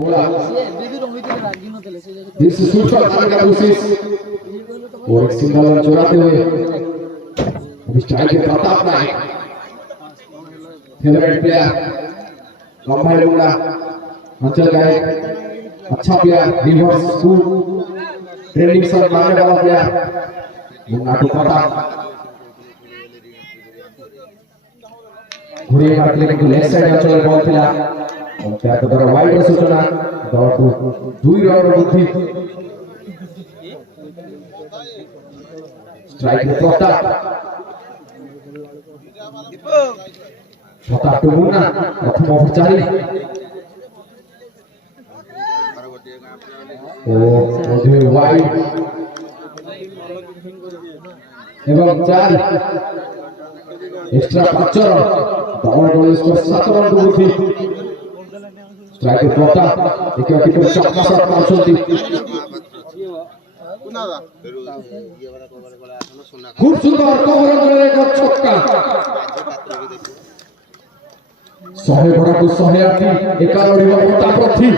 बोला this super मारेगा कोशिश और एक सिंगल रन चुराते हुए अभी स्ट्राइक के प्रताप नायक फेवरेट प्लेयर लंबाई मुंडा अंचल गाय अच्छा player reverse school training shot मारने वाला प्लेयर मुन्ना को प्रताप घुरे काटले लेकिन लेफ्ट साइड अंचल बॉल थिला और क्या कदर वाइड रे सूचना दल को 2 रन बुद्धि स्ट्राइक में प्रताप प्रताप टू मुन्ना प्रथम ओवर जारी ओ मध्य वाइड एवं 4 extra 5 run double double score 7 run बुद्धि स्ट्राइक प्रताप एक विकेट चौका शॉट मारछंती खूब सुंदर कवर करे एक छक्का 100 बड़ा को 108 एका लड़िबा मोटा प्रथि